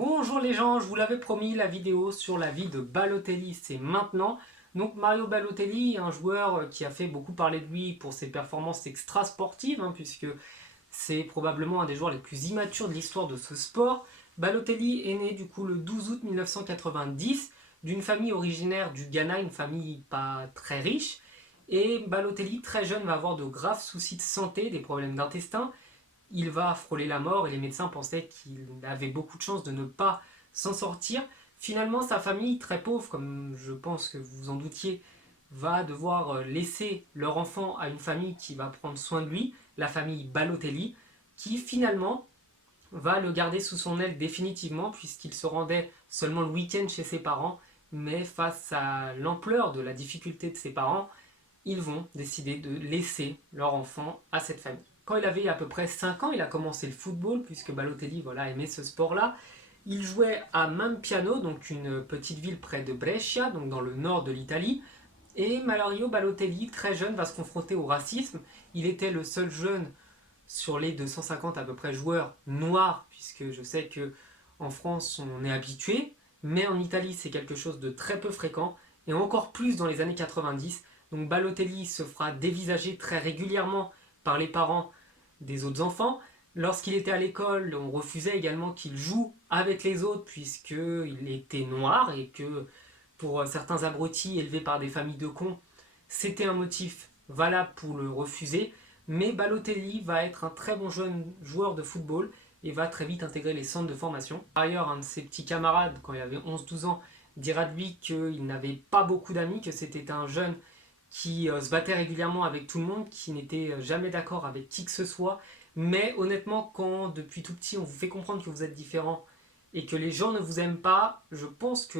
Bonjour les gens, je vous l'avais promis, la vidéo sur la vie de Balotelli, c'est maintenant. Donc Mario Balotelli, un joueur qui a fait beaucoup parler de lui pour ses performances extra-sportives, puisque c'est probablement un des joueurs les plus immatures de l'histoire de ce sport. Balotelli est né du coup le 12 août 1990 d'une famille originaire du Ghana, une famille pas très riche. Et Balotelli, très jeune, va avoir de graves soucis de santé, des problèmes d'intestin. Il va frôler la mort et les médecins pensaient qu'il avait beaucoup de chances de ne pas s'en sortir. Finalement, sa famille, très pauvre, comme je pense que vous vous en doutiez, va devoir laisser leur enfant à une famille qui va prendre soin de lui, la famille Balotelli, qui finalement va le garder sous son aile définitivement puisqu'il se rendait seulement le week-end chez ses parents, mais face à l'ampleur de la difficulté de ses parents, ils vont décider de laisser leur enfant à cette famille. Quand il avait à peu près 5 ans, il a commencé le football, puisque Balotelli aimait ce sport-là. Il jouait à Mampiano, donc une petite ville près de Brescia, donc dans le nord de l'Italie. Et Mario Balotelli, très jeune, va se confronter au racisme. Il était le seul jeune sur les 250 à peu près joueurs noirs, puisque je sais que en France on est habitué, mais en Italie c'est quelque chose de très peu fréquent, et encore plus dans les années 90. Donc Balotelli se fera dévisager très régulièrement par les parents des autres enfants. Lorsqu'il était à l'école, on refusait également qu'il joue avec les autres puisqu'il était noir et que pour certains abrutis élevés par des familles de cons, c'était un motif valable pour le refuser. Mais Balotelli va être un très bon jeune joueur de football et va très vite intégrer les centres de formation. Par ailleurs, un de ses petits camarades, quand il avait 11-12 ans, dira de lui qu'il n'avait pas beaucoup d'amis, que c'était un jeune qui se battait régulièrement avec tout le monde, qui n'était jamais d'accord avec qui que ce soit. Mais honnêtement, quand depuis tout petit on vous fait comprendre que vous êtes différent et que les gens ne vous aiment pas, je pense que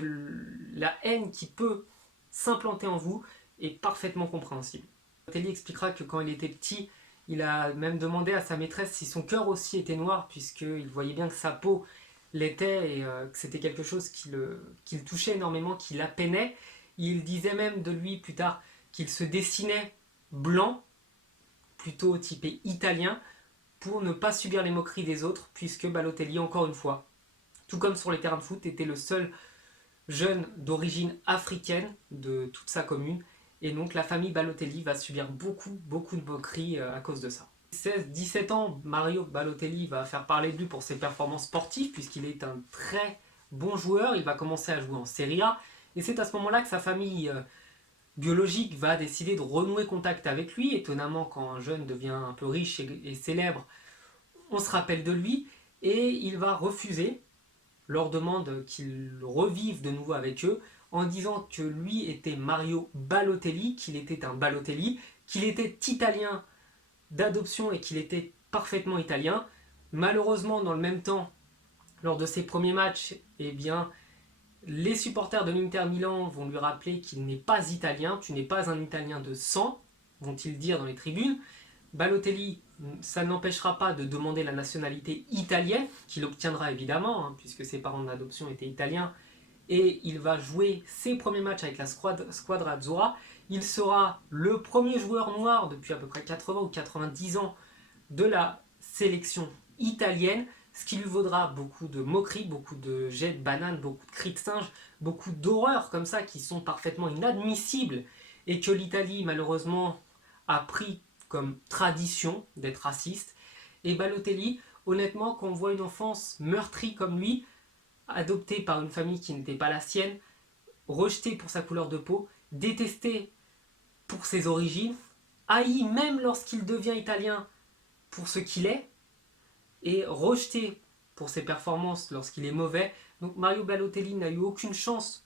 la haine qui peut s'implanter en vous est parfaitement compréhensible. Telly expliquera que quand il était petit, il a même demandé à sa maîtresse si son cœur aussi était noir, puisqu'il voyait bien que sa peau l'était et que c'était quelque chose qui le touchait énormément, qui l'appeinait. Il disait même de lui plus tard qu'il se dessinait blanc, plutôt typé italien, pour ne pas subir les moqueries des autres, puisque Balotelli, encore une fois, tout comme sur les terrains de foot, était le seul jeune d'origine africaine de toute sa commune. Et donc la famille Balotelli va subir beaucoup de moqueries à cause de ça. 16-17 ans, Mario Balotelli va faire parler de lui pour ses performances sportives, puisqu'il est un très bon joueur. Il va commencer à jouer en Serie A. Et c'est à ce moment-là que sa famille biologique va décider de renouer contact avec lui. Étonnamment, quand un jeune devient un peu riche et célèbre, on se rappelle de lui. Et il va refuser leur demande qu'il revive de nouveau avec eux en disant que lui était Mario Balotelli, qu'il était un Balotelli, qu'il était italien d'adoption et qu'il était parfaitement italien. Malheureusement, dans le même temps, lors de ses premiers matchs, eh bien, les supporters de l'Inter Milan vont lui rappeler qu'il n'est pas italien, tu n'es pas un italien de sang, vont-ils dire dans les tribunes. Balotelli, ça n'empêchera pas de demander la nationalité italienne, qu'il obtiendra évidemment, puisque ses parents d'adoption étaient italiens, et il va jouer ses premiers matchs avec la Squadra Azzurra. Il sera le premier joueur noir depuis à peu près 80 ou 90 ans de la sélection italienne, ce qui lui vaudra beaucoup de moqueries, beaucoup de jets de bananes, beaucoup de cris de singe, beaucoup d'horreurs comme ça qui sont parfaitement inadmissibles et que l'Italie malheureusement a pris comme tradition d'être raciste. Et Balotelli, honnêtement, quand on voit une enfance meurtrie comme lui, adopté par une famille qui n'était pas la sienne, rejeté pour sa couleur de peau, détesté pour ses origines, haï même lorsqu'il devient italien pour ce qu'il est, et rejeté pour ses performances lorsqu'il est mauvais. Donc Mario Balotelli n'a eu aucune chance,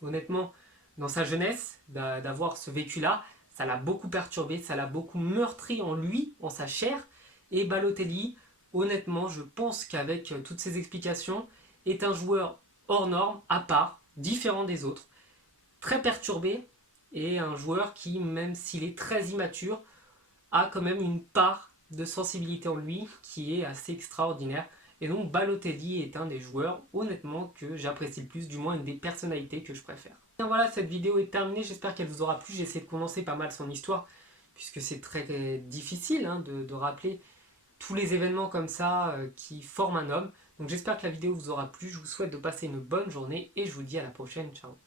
honnêtement, dans sa jeunesse, d'avoir ce vécu-là. Ça l'a beaucoup perturbé, ça l'a beaucoup meurtri en lui, en sa chair. Et Balotelli, honnêtement, je pense qu'avec toutes ces explications, est un joueur hors norme, à part, différent des autres, très perturbé, et un joueur qui, même s'il est très immature, a quand même une part de sensibilité en lui qui est assez extraordinaire. Et donc Balotelli est un des joueurs, honnêtement, que j'apprécie le plus, du moins une des personnalités que je préfère. Et voilà, cette vidéo est terminée, j'espère qu'elle vous aura plu. J'ai essayé de condenser pas mal son histoire, puisque c'est très difficile de rappeler tous les événements comme ça qui forment un homme. Donc j'espère que la vidéo vous aura plu, je vous souhaite de passer une bonne journée et je vous dis à la prochaine, ciao.